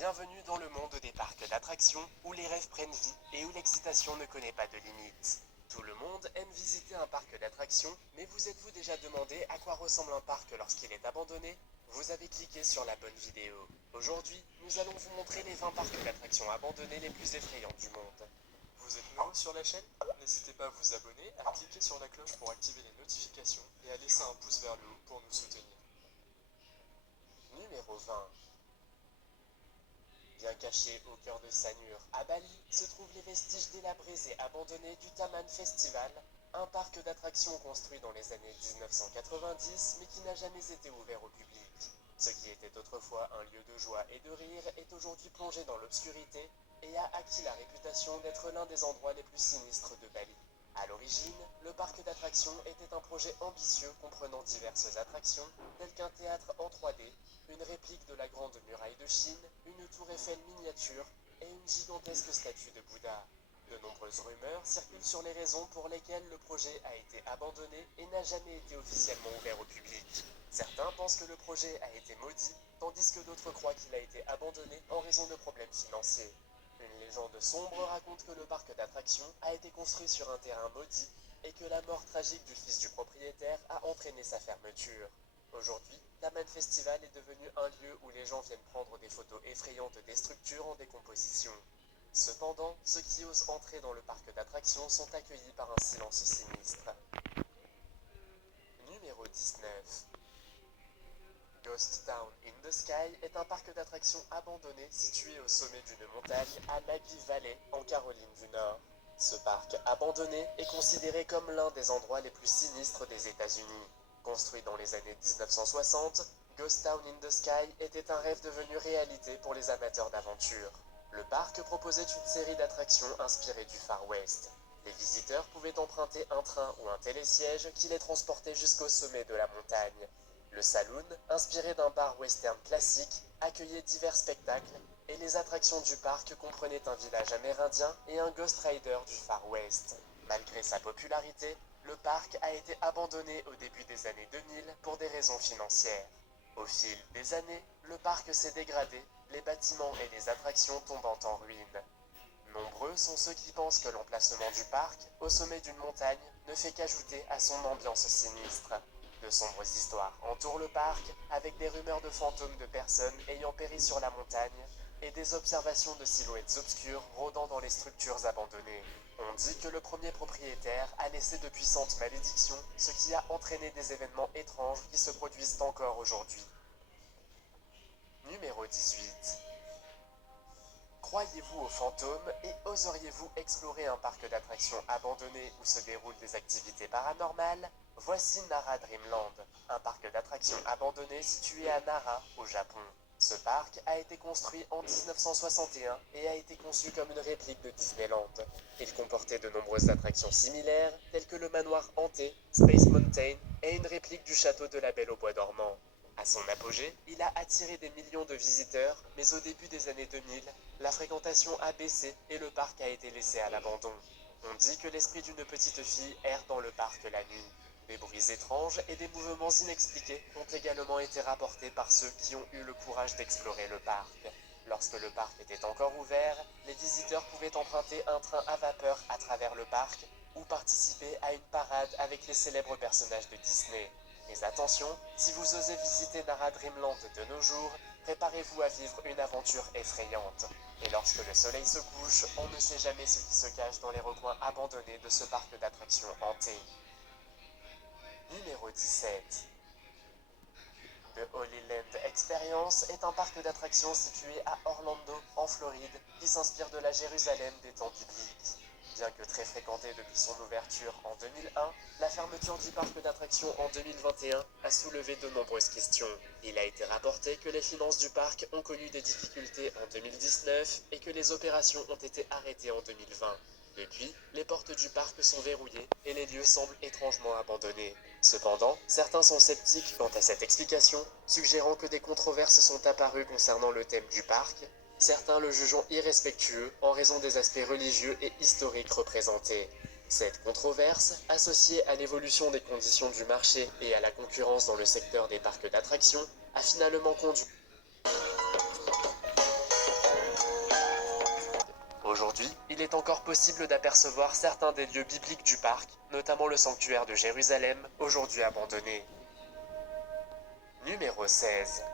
Bienvenue dans le monde des parcs d'attractions où les rêves prennent vie et où l'excitation ne connaît pas de limites. Tout le monde aime visiter un parc d'attractions, mais vous êtes-vous déjà demandé à quoi ressemble un parc lorsqu'il est abandonné? Vous avez cliqué sur la bonne vidéo. Aujourd'hui, nous allons vous montrer les 20 parcs d'attractions abandonnés les plus effrayants du monde. Vous êtes nouveau sur la chaîne? N'hésitez pas à vous abonner, à cliquer sur la cloche pour activer les notifications et à laisser un pouce vers le haut pour nous soutenir. Numéro 20. Bien caché au cœur de Sanur, à Bali, se trouvent les vestiges délabrés et abandonnés du Taman Festival, un parc d'attractions construit dans les années 1990 mais qui n'a jamais été ouvert au public. Ce qui était autrefois un lieu de joie et de rire est aujourd'hui plongé dans l'obscurité et a acquis la réputation d'être l'un des endroits les plus sinistres de Bali. À l'origine, le parc d'attractions était un projet ambitieux comprenant diverses attractions, telles qu'un théâtre en 3D, une réplique de la Grande Muraille de Chine, une tour Eiffel miniature et une gigantesque statue de Bouddha. De nombreuses rumeurs circulent sur les raisons pour lesquelles le projet a été abandonné et n'a jamais été officiellement ouvert au public. Certains pensent que le projet a été maudit, tandis que d'autres croient qu'il a été abandonné en raison de problèmes financiers. Une légende sombre raconte que le parc d'attractions a été construit sur un terrain maudit et que la mort tragique du fils du propriétaire a entraîné sa fermeture. Aujourd'hui, Taman Festival est devenu un lieu où les gens viennent prendre des photos effrayantes des structures en décomposition. Cependant, ceux qui osent entrer dans le parc d'attractions sont accueillis par un silence sinistre. Numéro 19. Ghost Town in the Sky est un parc d'attractions abandonné situé au sommet d'une montagne à Maggie Valley, en Caroline du Nord. Ce parc abandonné est considéré comme l'un des endroits les plus sinistres des États-Unis. Construit dans les années 1960, Ghost Town in the Sky était un rêve devenu réalité pour les amateurs d'aventure. Le parc proposait une série d'attractions inspirées du Far West. Les visiteurs pouvaient emprunter un train ou un télésiège qui les transportait jusqu'au sommet de la montagne. Le saloon, inspiré d'un bar western classique, accueillait divers spectacles et les attractions du parc comprenaient un village amérindien et un Ghost Rider du Far West. Malgré sa popularité, le parc a été abandonné au début des années 2000 pour des raisons financières. Au fil des années, le parc s'est dégradé, les bâtiments et les attractions tombant en ruine. Nombreux sont ceux qui pensent que l'emplacement du parc, au sommet d'une montagne, ne fait qu'ajouter à son ambiance sinistre. De sombres histoires entourent le parc, avec des rumeurs de fantômes de personnes ayant péri sur la montagne, et des observations de silhouettes obscures rôdant dans les structures abandonnées. On dit que le premier propriétaire a laissé de puissantes malédictions, ce qui a entraîné des événements étranges qui se produisent encore aujourd'hui. Numéro 18. Croyez-vous aux fantômes et oseriez-vous explorer un parc d'attractions abandonné où se déroulent des activités paranormales? Voici Nara Dreamland, un parc d'attractions abandonné situé à Nara, au Japon. Ce parc a été construit en 1961 et a été conçu comme une réplique de Disneyland. Il comportait de nombreuses attractions similaires, telles que le manoir hanté, Space Mountain et une réplique du château de la Belle au Bois dormant. À son apogée, il a attiré des millions de visiteurs, mais au début des années 2000, la fréquentation a baissé et le parc a été laissé à l'abandon. On dit que l'esprit d'une petite fille erre dans le parc la nuit. Des bruits étranges et des mouvements inexpliqués ont également été rapportés par ceux qui ont eu le courage d'explorer le parc. Lorsque le parc était encore ouvert, les visiteurs pouvaient emprunter un train à vapeur à travers le parc ou participer à une parade avec les célèbres personnages de Disney. Mais attention, si vous osez visiter Nara Dreamland de nos jours, préparez-vous à vivre une aventure effrayante. Et lorsque le soleil se couche, on ne sait jamais ce qui se cache dans les recoins abandonnés de ce parc d'attractions hanté. Numéro 17. The Holy Land Experience est un parc d'attractions situé à Orlando, en Floride, qui s'inspire de la Jérusalem des temps bibliques. Bien que très fréquenté depuis son ouverture en 2001, la fermeture du parc d'attractions en 2021 a soulevé de nombreuses questions. Il a été rapporté que les finances du parc ont connu des difficultés en 2019 et que les opérations ont été arrêtées en 2020. Depuis, les portes du parc sont verrouillées et les lieux semblent étrangement abandonnés. Cependant, certains sont sceptiques quant à cette explication, suggérant que des controverses sont apparues concernant le thème du parc, certains le jugeant irrespectueux en raison des aspects religieux et historiques représentés. Cette controverse, associée à l'évolution des conditions du marché et à la concurrence dans le secteur des parcs d'attractions, a finalement conduit Aujourd'hui, il est encore possible d'apercevoir certains des lieux bibliques du parc, notamment le sanctuaire de Jérusalem, aujourd'hui abandonné. Numéro 16.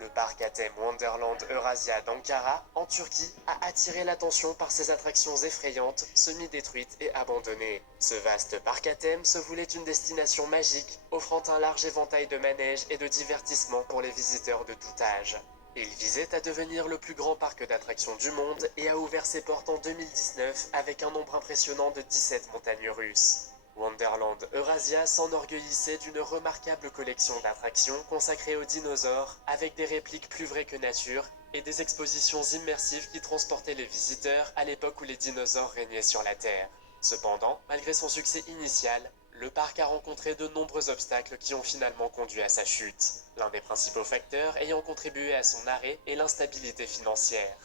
Le parc à thème Wonderland Eurasia d'Ankara, en Turquie, a attiré l'attention par ses attractions effrayantes, semi-détruites et abandonnées. Ce vaste parc à thème se voulait une destination magique, offrant un large éventail de manèges et de divertissements pour les visiteurs de tout âge. Il visait à devenir le plus grand parc d'attractions du monde et a ouvert ses portes en 2019 avec un nombre impressionnant de 17 montagnes russes. Wonderland Eurasia s'enorgueillissait d'une remarquable collection d'attractions consacrées aux dinosaures, avec des répliques plus vraies que nature et des expositions immersives qui transportaient les visiteurs à l'époque où les dinosaures régnaient sur la Terre. Cependant, malgré son succès initial, le parc a rencontré de nombreux obstacles qui ont finalement conduit à sa chute. L'un des principaux facteurs ayant contribué à son arrêt est l'instabilité financière.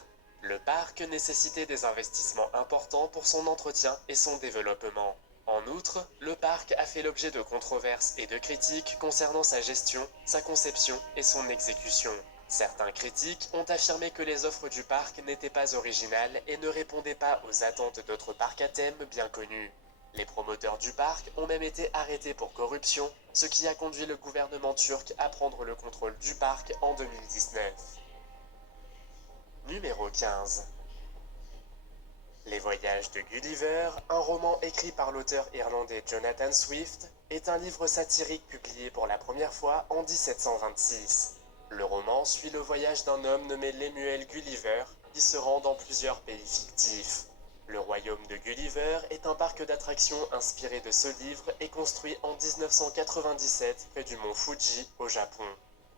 Le parc nécessitait des investissements importants pour son entretien et son développement. En outre, le parc a fait l'objet de controverses et de critiques concernant sa gestion, sa conception et son exécution. Certains critiques ont affirmé que les offres du parc n'étaient pas originales et ne répondaient pas aux attentes d'autres parcs à thème bien connus. Les promoteurs du parc ont même été arrêtés pour corruption, ce qui a conduit le gouvernement turc à prendre le contrôle du parc en 2019. Numéro 15. Les Voyages de Gulliver, un roman écrit par l'auteur irlandais Jonathan Swift, est un livre satirique publié pour la première fois en 1726. Le roman suit le voyage d'un homme nommé Lemuel Gulliver, qui se rend dans plusieurs pays fictifs. Le royaume de Gulliver est un parc d'attractions inspiré de ce livre et construit en 1997 près du mont Fuji, au Japon.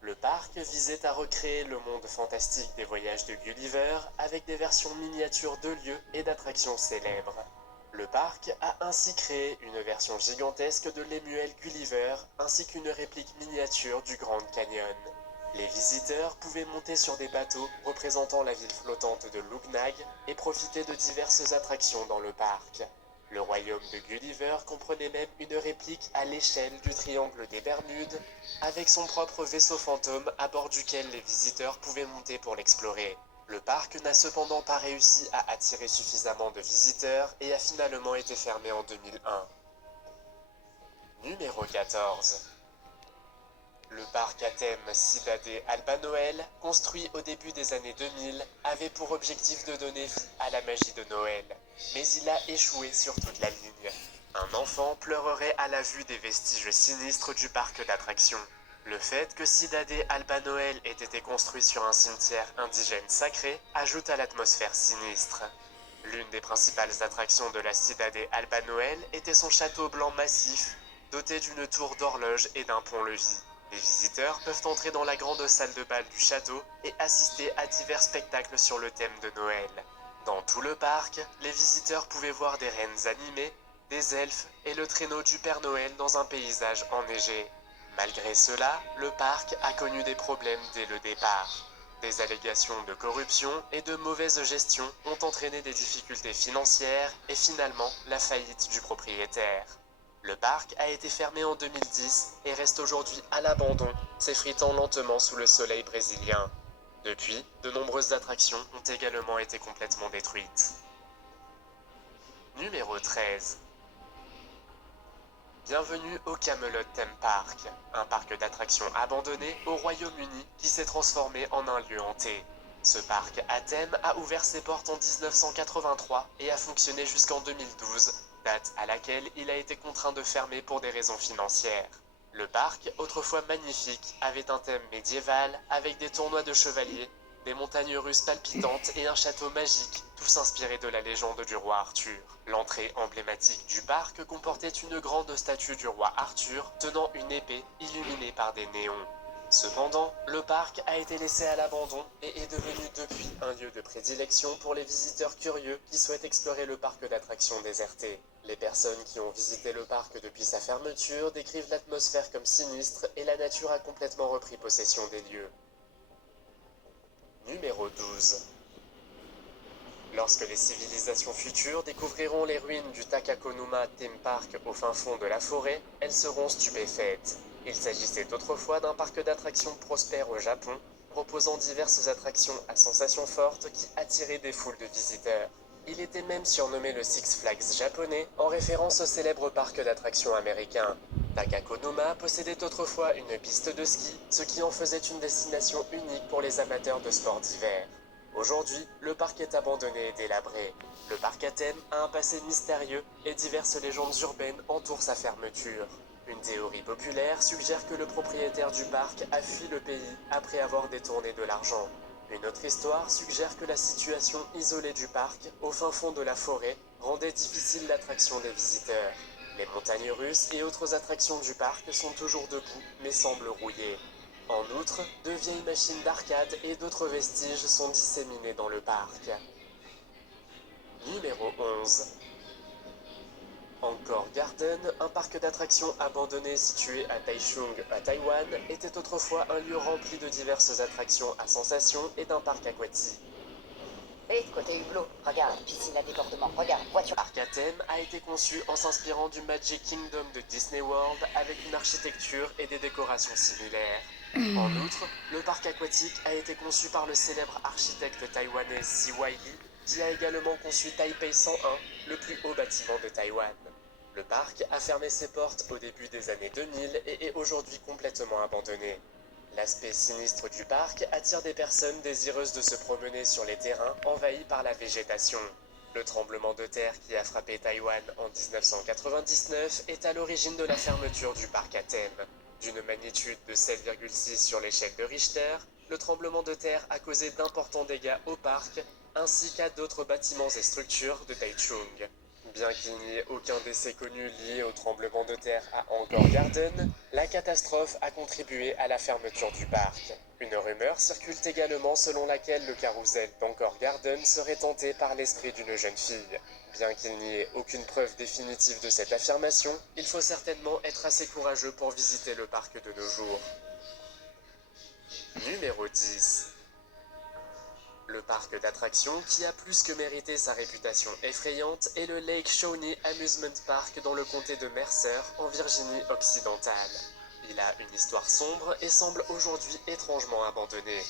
Le parc visait à recréer le monde fantastique des voyages de Gulliver avec des versions miniatures de lieux et d'attractions célèbres. Le parc a ainsi créé une version gigantesque de Lemuel Gulliver ainsi qu'une réplique miniature du Grand Canyon. Les visiteurs pouvaient monter sur des bateaux représentant la ville flottante de Lughnagg et profiter de diverses attractions dans le parc. Le royaume de Gulliver comprenait même une réplique à l'échelle du triangle des Bermudes, avec son propre vaisseau fantôme à bord duquel les visiteurs pouvaient monter pour l'explorer. Le parc n'a cependant pas réussi à attirer suffisamment de visiteurs et a finalement été fermé en 2001. Numéro 14. Le parc à thème Cidade Alba Noël, construit au début des années 2000, avait pour objectif de donner vie à la magie de Noël. Mais il a échoué sur toute la ligne. Un enfant pleurerait à la vue des vestiges sinistres du parc d'attractions. Le fait que Cidade Alba Noël ait été construit sur un cimetière indigène sacré ajoute à l'atmosphère sinistre. L'une des principales attractions de la Cidade Alba Noël était son château blanc massif, doté d'une tour d'horloge et d'un pont-levis. Les visiteurs peuvent entrer dans la grande salle de bal du château et assister à divers spectacles sur le thème de Noël. Dans tout le parc, les visiteurs pouvaient voir des reines animées, des elfes et le traîneau du Père Noël dans un paysage enneigé. Malgré cela, le parc a connu des problèmes dès le départ. Des allégations de corruption et de mauvaise gestion ont entraîné des difficultés financières et finalement la faillite du propriétaire. Le parc a été fermé en 2010 et reste aujourd'hui à l'abandon, s'effritant lentement sous le soleil brésilien. Depuis, de nombreuses attractions ont également été complètement détruites. Numéro 13. Bienvenue au Camelot Theme Park, un parc d'attractions abandonné au Royaume-Uni qui s'est transformé en un lieu hanté. Ce parc à thème a ouvert ses portes en 1983 et a fonctionné jusqu'en 2012, date à laquelle il a été contraint de fermer pour des raisons financières. Le parc, autrefois magnifique, avait un thème médiéval avec des tournois de chevaliers, des montagnes russes palpitantes et un château magique, tous inspirés de la légende du roi Arthur. L'entrée emblématique du parc comportait une grande statue du roi Arthur tenant une épée illuminée par des néons. Cependant, le parc a été laissé à l'abandon et est devenu depuis un lieu de prédilection pour les visiteurs curieux qui souhaitent explorer le parc d'attractions déserté. Les personnes qui ont visité le parc depuis sa fermeture décrivent l'atmosphère comme sinistre et la nature a complètement repris possession des lieux. Numéro 12. Lorsque les civilisations futures découvriront les ruines du Takakonuma Theme Park au fin fond de la forêt, elles seront stupéfaites. Il s'agissait autrefois d'un parc d'attractions prospère au Japon, proposant diverses attractions à sensations fortes qui attiraient des foules de visiteurs. Il était même surnommé le Six Flags japonais, en référence au célèbre parc d'attractions américain. Takakonoma possédait autrefois une piste de ski, ce qui en faisait une destination unique pour les amateurs de sports d'hiver. Aujourd'hui, le parc est abandonné et délabré. Le parc à thème a un passé mystérieux et diverses légendes urbaines entourent sa fermeture. Une théorie populaire suggère que le propriétaire du parc a fui le pays après avoir détourné de l'argent. Une autre histoire suggère que la situation isolée du parc, au fin fond de la forêt, rendait difficile l'attraction des visiteurs. Les montagnes russes et autres attractions du parc sont toujours debout, mais semblent rouillées. En outre, de vieilles machines d'arcade et d'autres vestiges sont disséminés dans le parc. Numéro 11. Angkor Garden, un parc d'attractions abandonné situé à Taichung, à Taïwan, était autrefois un lieu rempli de diverses attractions à sensations et d'un parc aquatique. Hé, côté hublot, regarde, piscine à débordement, regarde, voiture. Le parc à thème a été conçu en s'inspirant du Magic Kingdom de Disney World avec une architecture et des décorations similaires. En outre, le parc aquatique a été conçu par le célèbre architecte taïwanais Ziwei Li, qui a également conçu Taipei 101, le plus haut bâtiment de Taïwan. Le parc a fermé ses portes au début des années 2000 et est aujourd'hui complètement abandonné. L'aspect sinistre du parc attire des personnes désireuses de se promener sur les terrains envahis par la végétation. Le tremblement de terre qui a frappé Taïwan en 1999 est à l'origine de la fermeture du parc à thème. D'une magnitude de 7,6 sur l'échelle de Richter, le tremblement de terre a causé d'importants dégâts au parc ainsi qu'à d'autres bâtiments et structures de Taichung. Bien qu'il n'y ait aucun décès connu lié au tremblement de terre à Angkor Garden, la catastrophe a contribué à la fermeture du parc. Une rumeur circule également selon laquelle le carrousel d'Angkor Garden serait tenté par l'esprit d'une jeune fille. Bien qu'il n'y ait aucune preuve définitive de cette affirmation, il faut certainement être assez courageux pour visiter le parc de nos jours. Numéro 10. Le parc d'attractions qui a plus que mérité sa réputation effrayante est le Lake Shawnee Amusement Park dans le comté de Mercer, en Virginie occidentale. Il a une histoire sombre et semble aujourd'hui étrangement abandonné.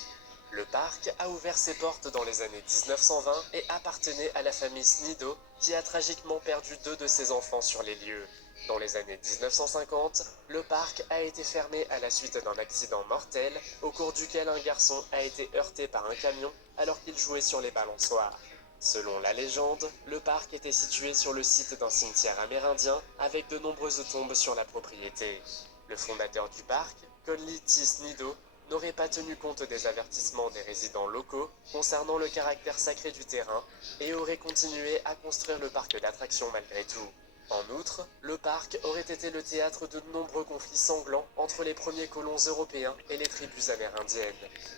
Le parc a ouvert ses portes dans les années 1920 et appartenait à la famille Snido, qui a tragiquement perdu 2 de ses enfants sur les lieux. Dans les années 1950, le parc a été fermé à la suite d'un accident mortel, au cours duquel un garçon a été heurté par un camion alors qu'il jouait sur les balançoires. Selon la légende, le parc était situé sur le site d'un cimetière amérindien avec de nombreuses tombes sur la propriété. Le fondateur du parc, Conley T. Snido, n'aurait pas tenu compte des avertissements des résidents locaux concernant le caractère sacré du terrain et aurait continué à construire le parc d'attractions malgré tout. En outre, le parc aurait été le théâtre de nombreux conflits sanglants entre les premiers colons européens et les tribus amérindiennes.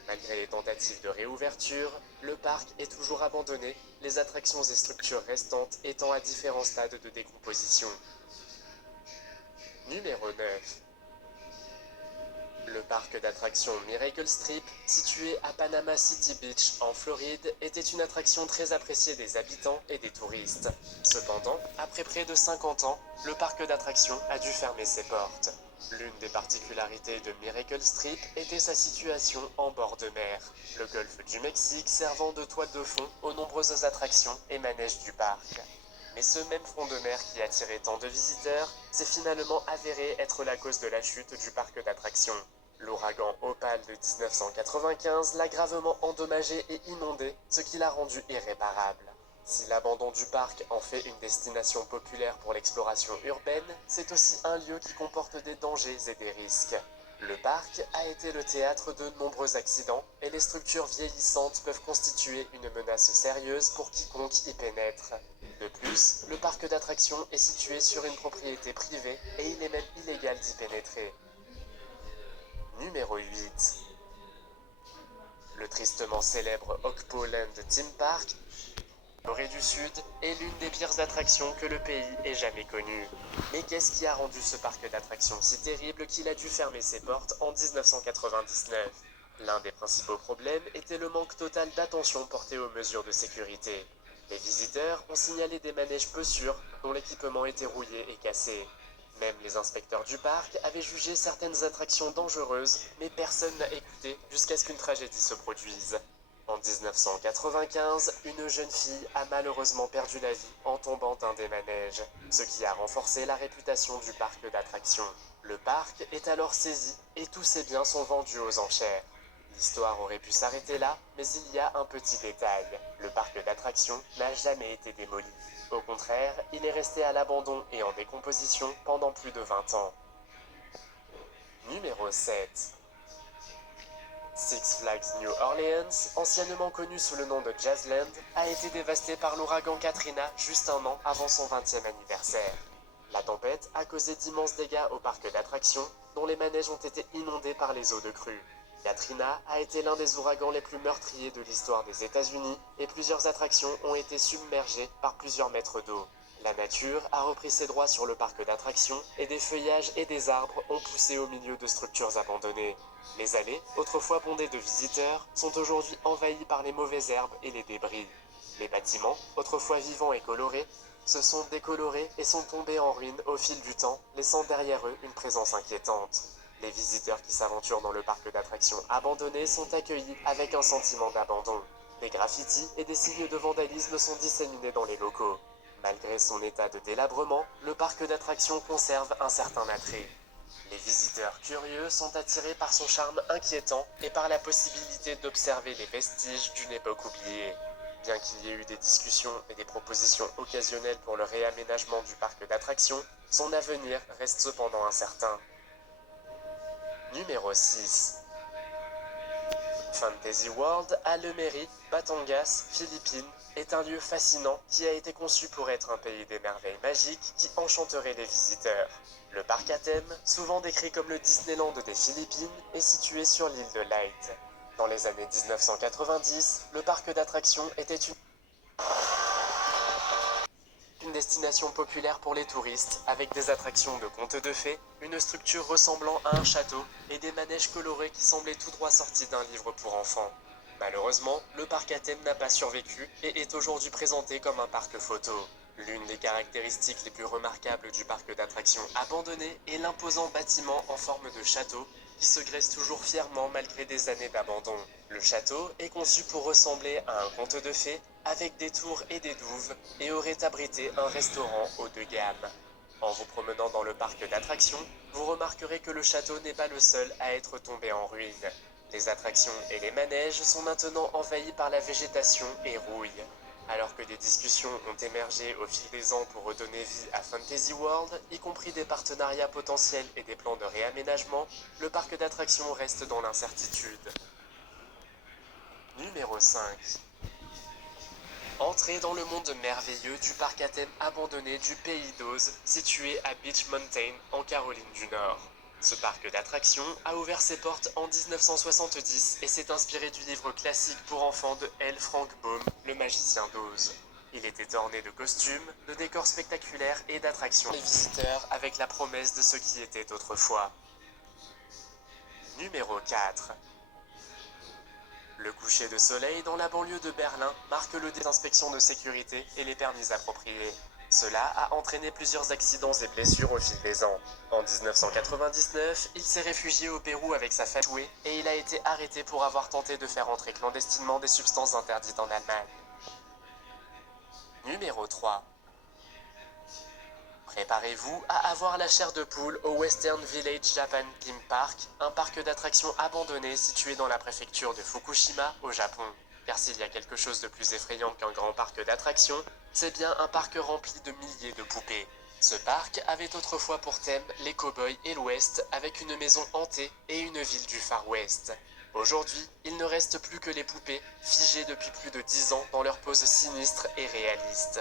Malgré les tentatives de réouverture, le parc est toujours abandonné, les attractions et structures restantes étant à différents stades de décomposition. Numéro 9. Le parc d'attractions Miracle Strip, situé à Panama City Beach, en Floride, était une attraction très appréciée des habitants et des touristes. Cependant, après près de 50 ans, le parc d'attractions a dû fermer ses portes. L'une des particularités de Miracle Strip était sa situation en bord de mer, le golfe du Mexique servant de toile de fond aux nombreuses attractions et manèges du parc. Mais ce même front de mer qui attirait tant de visiteurs s'est finalement avéré être la cause de la chute du parc d'attractions. L'ouragan Opal de 1995 l'a gravement endommagé et inondé, ce qui l'a rendu irréparable. Si l'abandon du parc en fait une destination populaire pour l'exploration urbaine, c'est aussi un lieu qui comporte des dangers et des risques. Le parc a été le théâtre de nombreux accidents et les structures vieillissantes peuvent constituer une menace sérieuse pour quiconque y pénètre. De plus, le parc d'attractions est situé sur une propriété privée et il est même illégal d'y pénétrer. Numéro 8. Le tristement célèbre Okpo Land Theme Park, Corée du Sud, est l'une des pires attractions que le pays ait jamais connue. Mais qu'est-ce qui a rendu ce parc d'attractions si terrible qu'il a dû fermer ses portes en 1999 ? L'un des principaux problèmes était le manque total d'attention porté aux mesures de sécurité. Les visiteurs ont signalé des manèges peu sûrs dont l'équipement était rouillé et cassé. Même les inspecteurs du parc avaient jugé certaines attractions dangereuses, mais personne n'a écouté jusqu'à ce qu'une tragédie se produise. En 1995, une jeune fille a malheureusement perdu la vie en tombant d'un des manèges, ce qui a renforcé la réputation du parc d'attractions. Le parc est alors saisi et tous ses biens sont vendus aux enchères. L'histoire aurait pu s'arrêter là, mais il y a un petit détail. Le parc d'attractions n'a jamais été démoli. Au contraire, il est resté à l'abandon et en décomposition pendant plus de 20 ans. Numéro 7. Six Flags New Orleans, anciennement connu sous le nom de Jazzland, a été dévasté par l'ouragan Katrina juste un an avant son 20e anniversaire. La tempête a causé d'immenses dégâts au parc d'attractions, dont les manèges ont été inondés par les eaux de crue. Katrina a été l'un des ouragans les plus meurtriers de l'histoire des États-Unis et plusieurs attractions ont été submergées par plusieurs mètres d'eau. La nature a repris ses droits sur le parc d'attractions et des feuillages et des arbres ont poussé au milieu de structures abandonnées. Les allées, autrefois bondées de visiteurs, sont aujourd'hui envahies par les mauvaises herbes et les débris. Les bâtiments, autrefois vivants et colorés, se sont décolorés et sont tombés en ruine au fil du temps, laissant derrière eux une présence inquiétante. Les visiteurs qui s'aventurent dans le parc d'attractions abandonné sont accueillis avec un sentiment d'abandon. Des graffitis et des signes de vandalisme sont disséminés dans les locaux. Malgré son état de délabrement, le parc d'attractions conserve un certain attrait. Les visiteurs curieux sont attirés par son charme inquiétant et par la possibilité d'observer les vestiges d'une époque oubliée. Bien qu'il y ait eu des discussions et des propositions occasionnelles pour le réaménagement du parc d'attractions, son avenir reste cependant incertain. Numéro 6. Fantasy World à Lemery, Batangas, Philippines, est un lieu fascinant qui a été conçu pour être un pays des merveilles magiques qui enchanterait les visiteurs. Le parc à thème, souvent décrit comme le Disneyland des Philippines, est situé sur l'île de Light. Dans les années 1990, le parc d'attractions était une destination populaire pour les touristes, avec des attractions de contes de fées, une structure ressemblant à un château et des manèges colorés qui semblaient tout droit sortis d'un livre pour enfants. Malheureusement, le parc à thème n'a pas survécu et est aujourd'hui présenté comme un parc photo. L'une des caractéristiques les plus remarquables du parc d'attractions abandonné est l'imposant bâtiment en forme de château qui se graisse toujours fièrement malgré des années d'abandon. Le château est conçu pour ressembler à un conte de fées avec des tours et des douves et aurait abrité un restaurant haut de gamme. En vous promenant dans le parc d'attractions, vous remarquerez que le château n'est pas le seul à être tombé en ruine. Les attractions et les manèges sont maintenant envahis par la végétation et rouillent. Alors que des discussions ont émergé au fil des ans pour redonner vie à Fantasy World, y compris des partenariats potentiels et des plans de réaménagement, le parc d'attractions reste dans l'incertitude. Numéro 5. Entrée dans le monde merveilleux du parc à thème abandonné du Pays d'Oz, situé à Beach Mountain, en Caroline du Nord. Ce parc d'attractions a ouvert ses portes en 1970 et s'est inspiré du livre classique pour enfants de L. Frank Baum, Le Magicien d'Oz. Il était orné de costumes, de décors spectaculaires et d'attractions les visiteurs avec la promesse de ce qui était autrefois. Numéro 4. Le coucher de soleil dans la banlieue de Berlin marque le début des inspections de sécurité et les permis appropriés. Cela a entraîné plusieurs accidents et blessures au fil des ans. En 1999, il s'est réfugié au Pérou avec sa famille et il a été arrêté pour avoir tenté de faire entrer clandestinement des substances interdites en Allemagne. Numéro 3. Préparez-vous à avoir la chair de poule au Western Village Japan Theme Park, un parc d'attractions abandonné situé dans la préfecture de Fukushima, au Japon. Car s'il y a quelque chose de plus effrayant qu'un grand parc d'attractions, c'est bien un parc rempli de milliers de poupées. Ce parc avait autrefois pour thème les cow-boys et l'Ouest, avec une maison hantée et une ville du Far West. Aujourd'hui, il ne reste plus que les poupées, figées depuis plus de 10 ans dans leur pose sinistre et réaliste.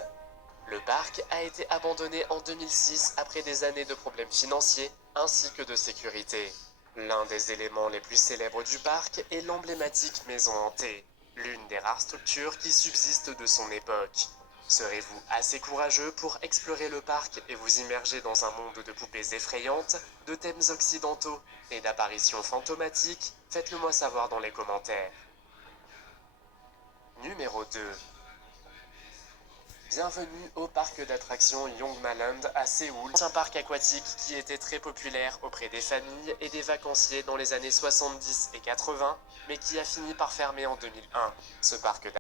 Le parc a été abandonné en 2006 après des années de problèmes financiers ainsi que de sécurité. L'un des éléments les plus célèbres du parc est l'emblématique maison hantée, l'une des rares structures qui subsistent de son époque. Serez-vous assez courageux pour explorer le parc et vous immerger dans un monde de poupées effrayantes, de thèmes occidentaux et d'apparitions fantomatiques? Faites-le moi savoir dans les commentaires. Numéro 2. Bienvenue au parc d'attractions Yongmaland à Séoul, un parc aquatique qui était très populaire auprès des familles et des vacanciers dans les années 70 et 80, mais qui a fini par fermer en 2001. Ce parc